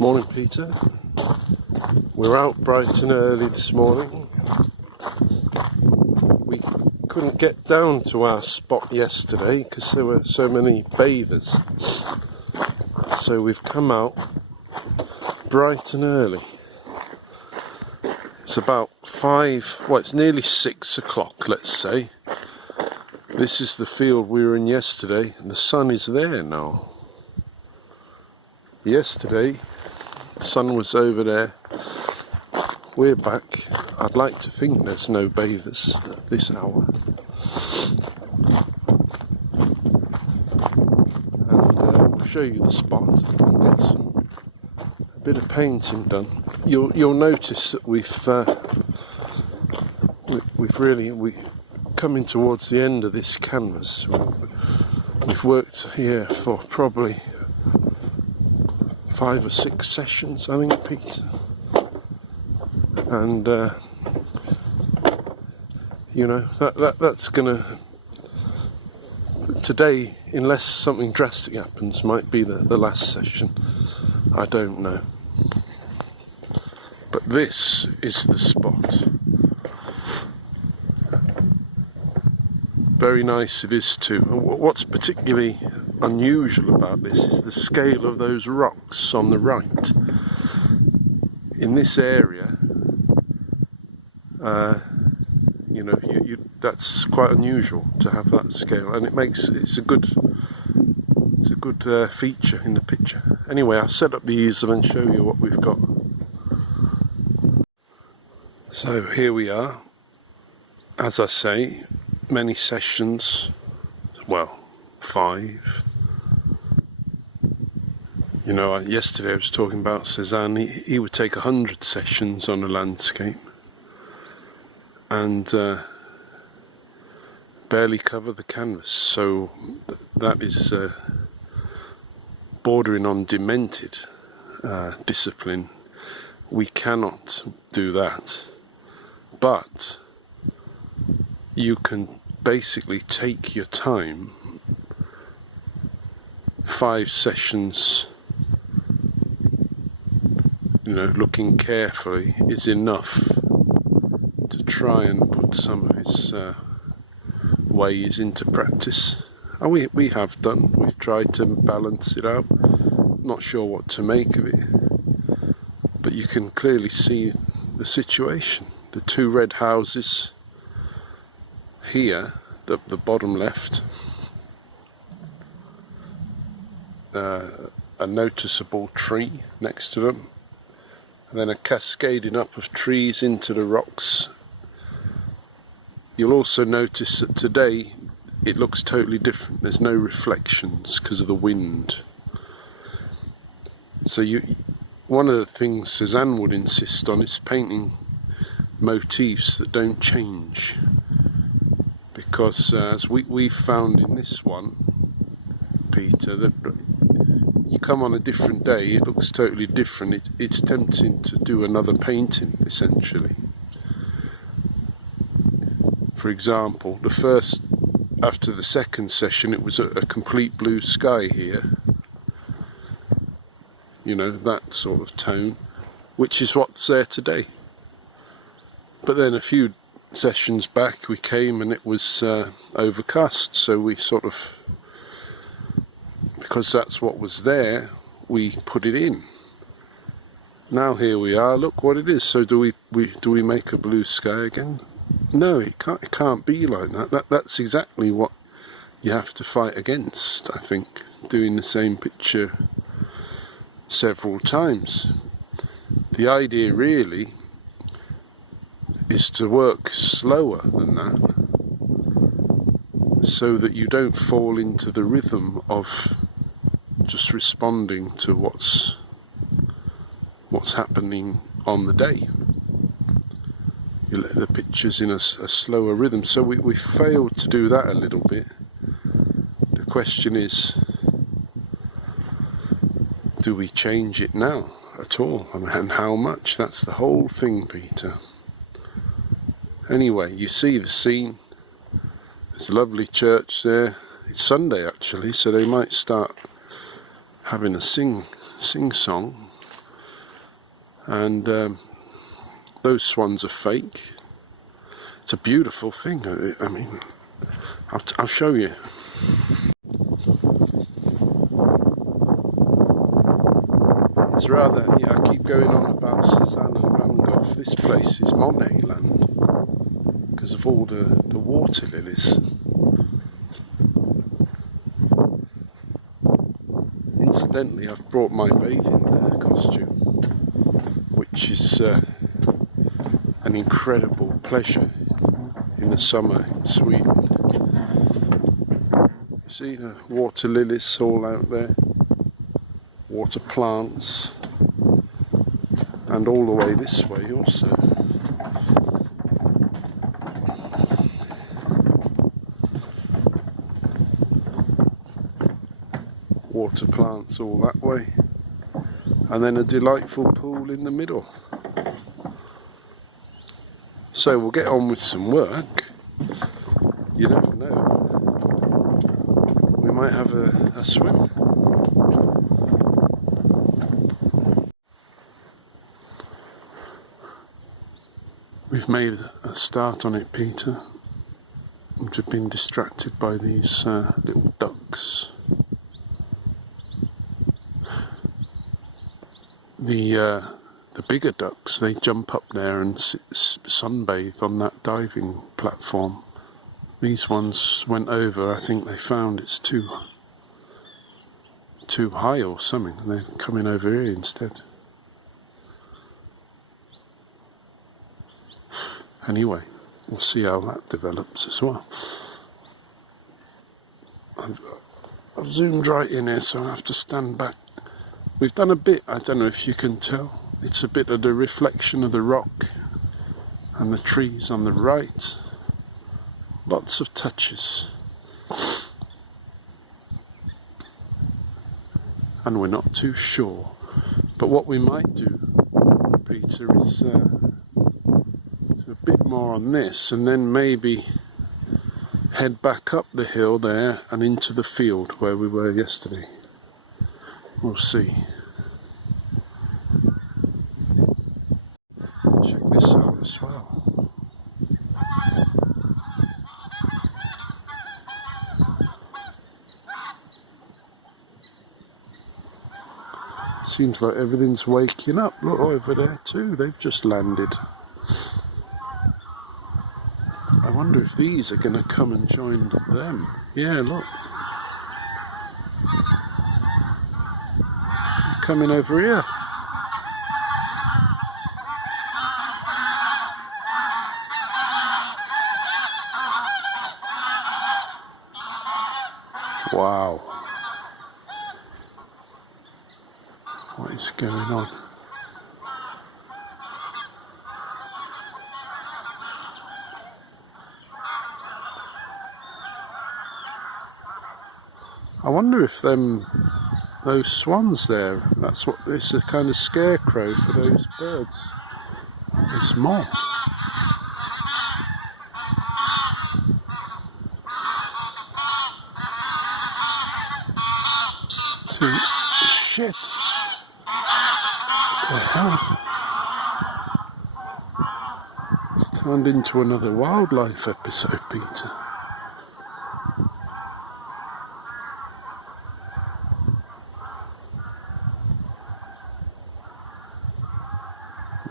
Morning, Peter. We're out bright and early this morning. We couldn't get down to our spot yesterday because there were so many bathers. So we've come out bright and early. It's about it's nearly 6 o'clock, let's say. This is the field we were in yesterday, and the sun is there now. Yesterday, the sun was over there. We're back. I'd like to think there's no bathers at this hour. And we'll show you the spot and get a bit of painting done. You'll notice that we've coming towards the end of this canvas. We've worked here for probably 5 or 6 sessions, I think, Peter. And that's gonna today, unless something drastic happens, might be the last session. I don't know. But this is the spot. Very nice it is too. What's particularly unusual about this is the scale of those rocks on the right. In this area, that's quite unusual to have that scale, and it's a good feature in the picture. Anyway, I'll set up the easel and show you what we've got. So here we are. As I say, many sessions. Well, 5. Yesterday I was talking about Cézanne. He would take 100 sessions on a landscape and barely cover the canvas. So that is bordering on demented discipline. We cannot do that. But you can basically take your time. 5 sessions, looking carefully is enough to try and put some of his ways into practice. And we have done. We've tried to balance it out. Not sure what to make of it, but you can clearly see the situation. The 2 red houses here, the bottom left, a noticeable tree next to them, and then a cascading up of trees into the rocks. You'll also notice that today it looks totally different. There's no reflections because of the wind. So one of the things Cézanne would insist on is painting motifs that don't change, because as we've found in this one, Peter, that you come on a different day, it looks totally different. It's tempting to do another painting, essentially. For example, after the second session, it was a complete blue sky here. That sort of tone, which is what's there today. But then a few sessions back we came and it was overcast, so we because that's what was there, we put it in. Now here we are, look what it is. So do we make a blue sky again? No, it can't be like that. That's exactly what you have to fight against, I think, doing the same picture several times. The idea really is to work slower than that, so that you don't fall into the rhythm of just responding to what's happening on the day. You let the pictures in a slower rhythm. So we failed to do that a little bit. The question is, do we change it now at all? And how much? That's the whole thing, Peter. Anyway, you see the scene. There's a lovely church there. It's Sunday actually, so they might start having a sing-song. and those swans are fake. It's a beautiful thing. I mean, I'll show you. It's rather, yeah, I keep going on about Cézanne and Randolph. This place is Monet land because of all the water lilies. Incidentally, I've brought my bathing costume, which is an incredible pleasure in the summer in Sweden. You see the water lilies all out there, water plants, and all the way this way also. Water plants all that way, and then a delightful pool in the middle. So we'll get on with some work. You never know. We might have a swim. We've made a start on it, Peter. We've been distracted by these little ducks. The bigger ducks, they jump up there and sunbathe on that diving platform. These ones went over. I think they found it's too high or something, and they're coming over here instead. Anyway, we'll see how that develops as well. I've zoomed right in here, so I have to stand back. We've done a bit, I don't know if you can tell, it's a bit of the reflection of the rock and the trees on the right. Lots of touches. And we're not too sure. But what we might do, Peter, is do a bit more on this, and then maybe head back up the hill there and into the field where we were yesterday. We'll see. Check this out as well. Seems like everything's waking up. Look over there too, they've just landed. I wonder if these are going to come and join them. Yeah, look. They're coming over here. Wow. What is going on? I wonder if those swans there, that's what, it's a kind of scarecrow for those birds. There's more. See, shit. What the hell? It's turned into another wildlife episode, Peter.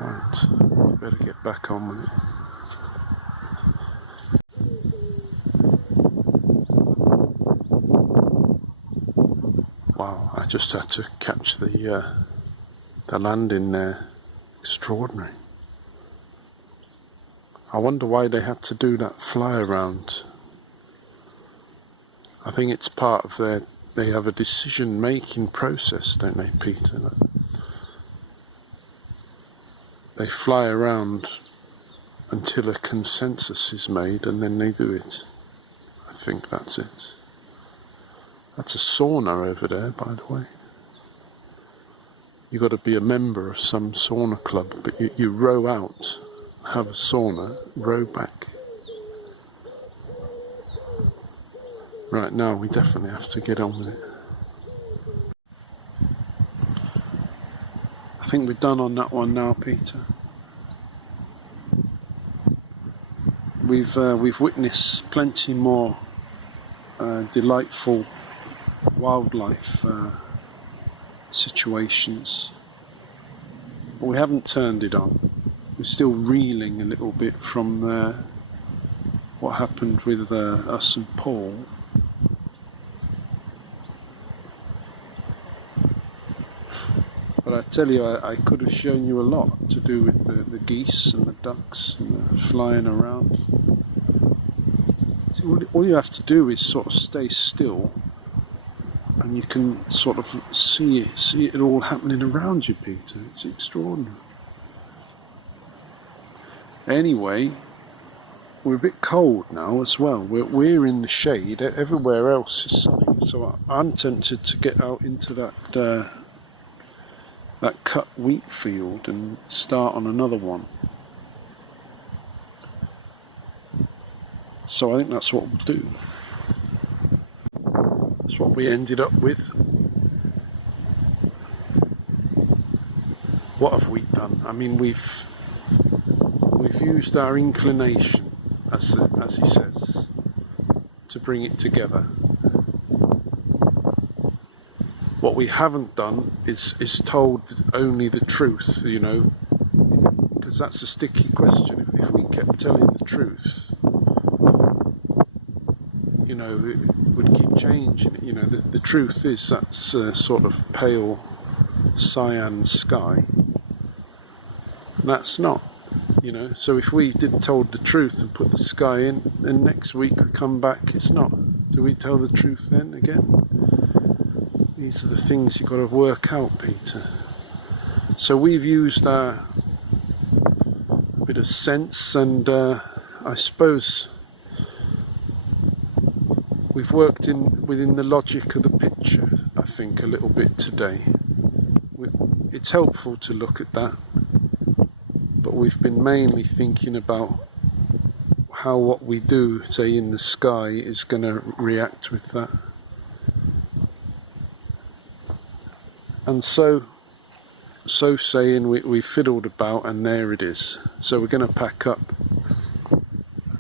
Right, better get back on with it. Wow, I just had to catch the landing there. Extraordinary. I wonder why they had to do that fly around. I think it's part of they have a decision making process, don't they, Peter? They fly around until a consensus is made and then they do it. I think that's it. That's a sauna over there, by the way. You've got to be a member of some sauna club, but you row out, have a sauna, row back. Right, now we definitely have to get on with it. I I think we're done on that one now, Peter. We've witnessed plenty more delightful wildlife situations, but we haven't turned it on. We're still reeling a little bit from what happened with us and Paul. But I tell you, I could have shown you a lot to do with the geese and the ducks and the flying around. See, all you have to do is sort of stay still, and you can sort of see it all happening around you, Peter. It's extraordinary. Anyway, we're a bit cold now as well. We're in the shade. Everywhere else is sunny, so I'm tempted to get out into that cut wheat field and start on another one. So I think that's what we'll do. That's what we ended up with. What have we done? I mean, we've used our inclination, as he says, to bring it together. What we haven't done is told only the truth, you know, because that's a sticky question. If we kept telling the truth, you know, it would keep changing. You know, the truth is that's sort of pale cyan sky, and that's not. You know, so if we did told the truth and put the sky in, and next week we come back, it's not. Do we tell the truth then again? These are the things you've got to work out, Peter. So we've used a bit of sense, and I suppose we've worked within the logic of the picture, I think, a little bit today. It's helpful to look at that, but we've been mainly thinking about how what we do, say, in the sky is going to react with that. And so saying, we fiddled about, and there it is. So we're going to pack up,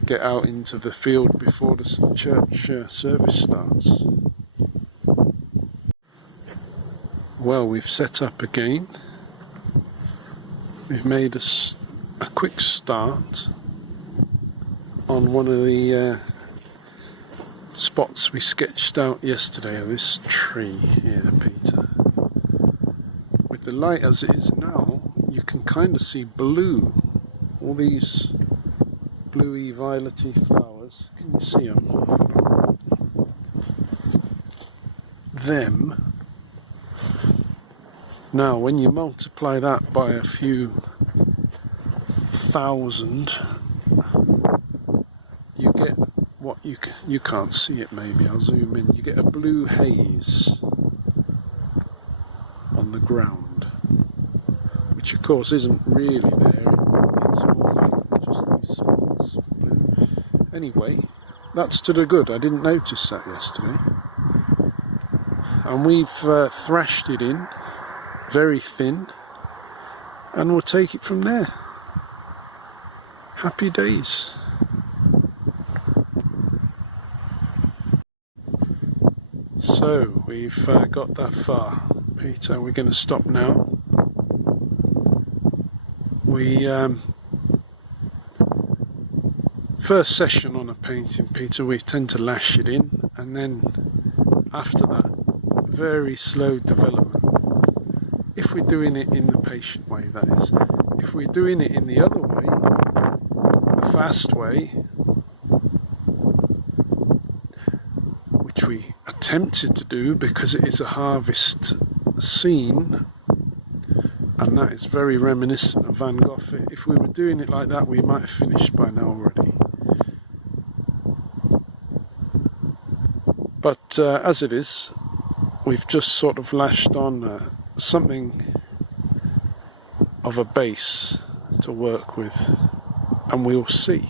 get out into the field before the church service starts. Well, we've set up again. We've made a quick start on one of the spots we sketched out yesterday of this tree here, Peter. With the light as it is now, you can kind of see blue, all these bluey, violety flowers. Can you see them? Now, when you multiply that by a few thousand, you get what you can't see it. Maybe I'll zoom in. You get a blue haze on the ground, which of course isn't really there. It's all like just these spots of blue. Anyway, that's to the good. I didn't notice that yesterday, and we've thrashed it in very thin, and we'll take it from there. Happy days. So we've got that far, Peter. We're going to stop now. We first session on a painting, Peter, we tend to lash it in, and then after that, very slow development. If we're doing it in the patient way, that is. If we're doing it in the other way, the fast way, which we attempted to do because it is a harvest scene, and that is very reminiscent of Van Gogh. If we were doing it like that, we might have finished by now already. But as it is, we've just sort of lashed on something of a base to work with, and we'll see.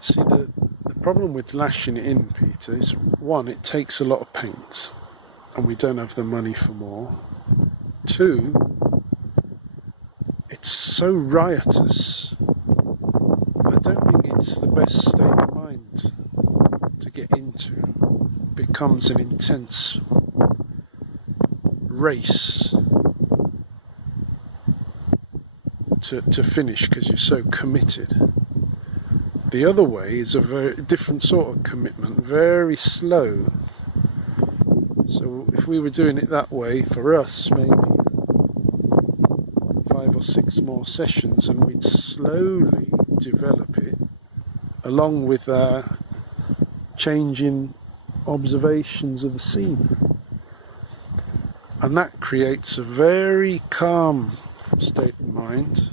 See, problem with lashing it in, Peter, is one, it takes a lot of paint and we don't have the money for more. Two, it's so riotous. I don't think it's the best state of mind to get into. It becomes an intense race to finish because you're so committed. The other way is a very different sort of commitment, very slow. So if we were doing it that way, for us, maybe 5 or 6 more sessions, and we'd slowly develop it along with our changing observations of the scene. And that creates a very calm state of mind,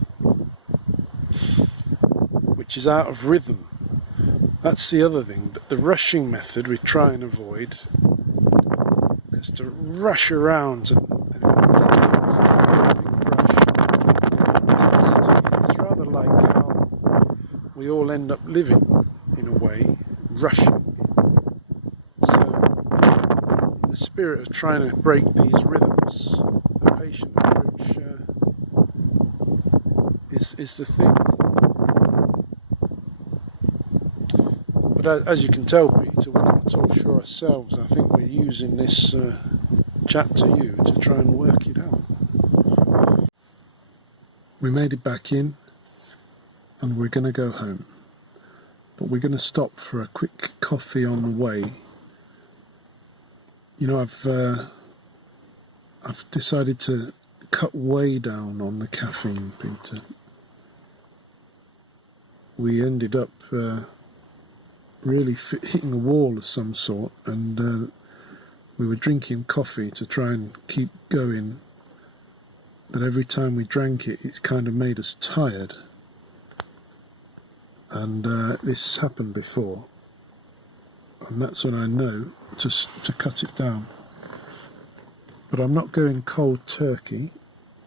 which is out of rhythm. That's the other thing. The rushing method we try and avoid is to rush around and it's rather like how we all end up living, in a way, rushing. So, in the spirit of trying to break these rhythms, the patient approach is the thing. But as you can tell, Peter, we're not at all sure ourselves. I think we're using this chat to you to try and work it out. We made it back in and we're going to go home. But we're going to stop for a quick coffee on the way. You know, I've decided to cut way down on the caffeine, Peter. We ended up really hitting a wall of some sort, and we were drinking coffee to try and keep going, but every time we drank it, it's kind of made us tired. And this happened before, and that's when I know to cut it down. But I'm not going cold turkey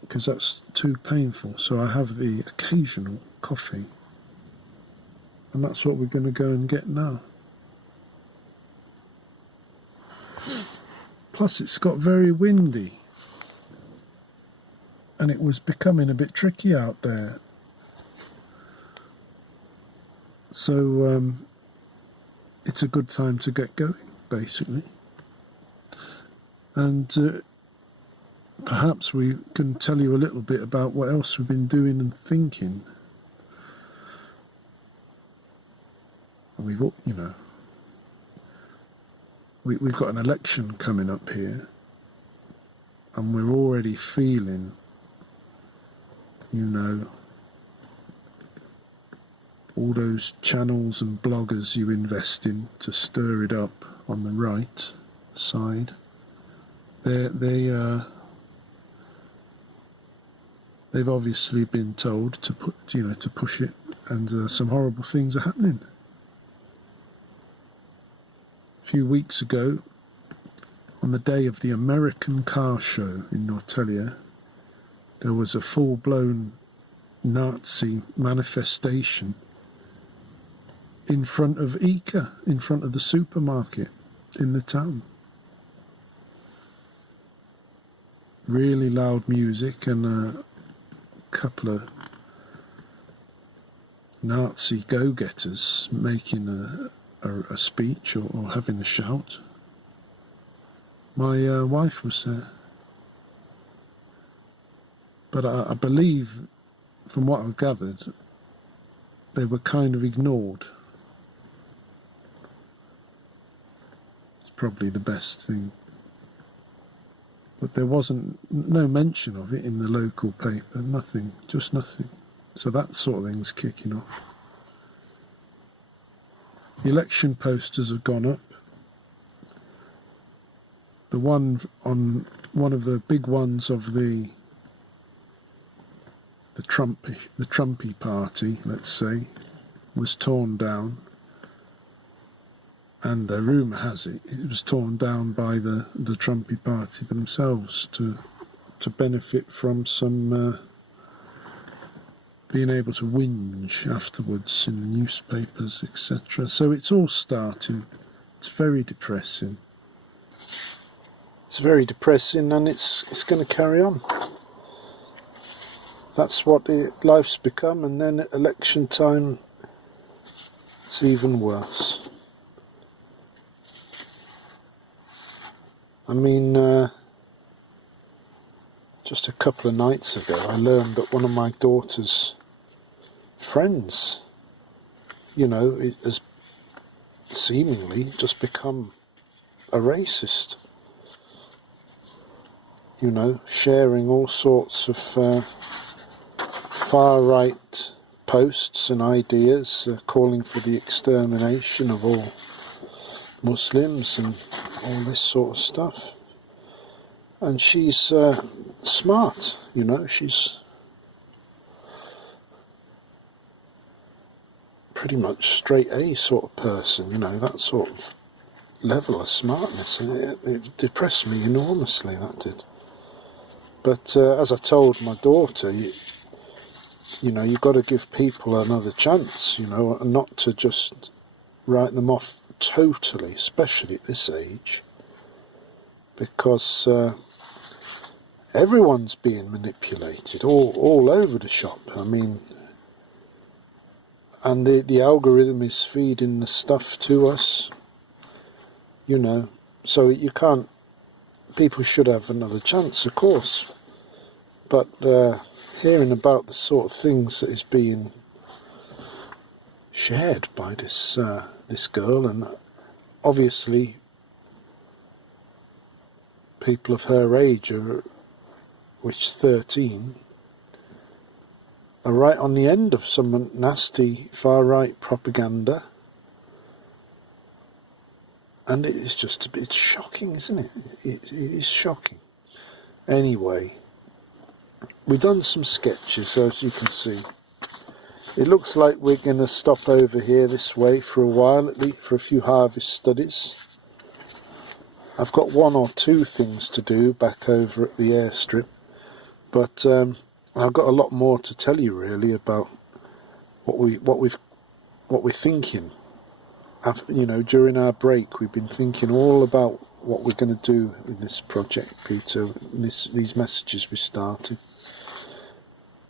because that's too painful, so I have the occasional coffee. And that's what we're going to go and get now. Plus it's got very windy. And it was becoming a bit tricky out there. So it's a good time to get going, basically. And perhaps we can tell you a little bit about what else we've been doing and thinking. We've got an election coming up here, and we're already feeling, all those channels and bloggers you invest in to stir it up on the right side. They've obviously been told to push it, and some horrible things are happening. A few weeks ago, on the day of the American Car Show in Norrtälje, there was a full-blown Nazi manifestation in front of ICA, in front of the supermarket in the town. Really loud music and a couple of Nazi go-getters making a speech or having a shout. My wife was there, but I believe, from what I've gathered, they were kind of ignored. It's probably the best thing. But there wasn't no mention of it in the local paper, nothing, just nothing. So that sort of thing's kicking off. The election posters have gone up. The one on one of the big ones of the Trumpy party, let's say, was torn down. And the rumour has it was torn down by the Trumpy party themselves to benefit from some being able to whinge afterwards in the newspapers, etc. So it's all starting. It's very depressing. It's very depressing, and it's going to carry on. That's what life's become, and then at election time, it's even worse. I mean, just a couple of nights ago, I learned that one of my daughter's friends, has seemingly just become a racist. Sharing all sorts of far-right posts and ideas, calling for the extermination of all Muslims and all this sort of stuff. And she's smart, she's pretty much straight A sort of person, that sort of level of smartness. And it depressed me enormously, that did. But as I told my daughter, you've got to give people another chance, and not to just write them off totally, especially at this age, because everyone's being manipulated all over the shop. I mean, and the algorithm is feeding the stuff to us, so you can't. People should have another chance, of course, but hearing about the sort of things that is being shared by this girl, and obviously people of her age, which is 13, are right on the end of some nasty far-right propaganda. And it's shocking, isn't it? It is shocking. Anyway, we've done some sketches, as you can see. It looks like we're going to stop over here this way for a while, at least for a few harvest studies. I've got one or two things to do back over at the airstrip, but I've got a lot more to tell you really about what we're thinking. During our break, we've been thinking all about what we're going to do with this project, Peter, these messages we started.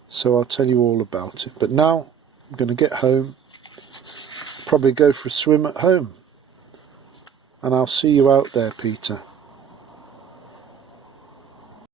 So I'll tell you all about it. But now I'm going to get home, probably go for a swim at home, and I'll see you out there, Peter.